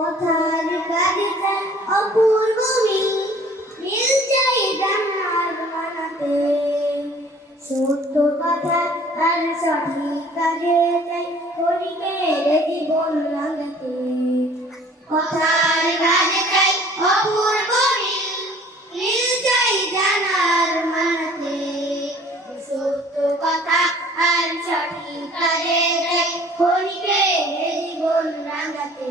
কথার গাড়িতে অপূর্ব মিল চাই জানার মানাতে। সত্য কথা আর সঠিক কাজে করিমের জীবন লাগাতে কথার গাড়ি চাই অপূর্ব মিল চাই জানার মানাতে। সত্য কথা আর সঠিক কাজে করিমের জীবন লাগাতে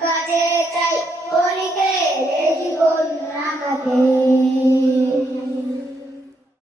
কাজে চাই অনেকে জীবন আমাকে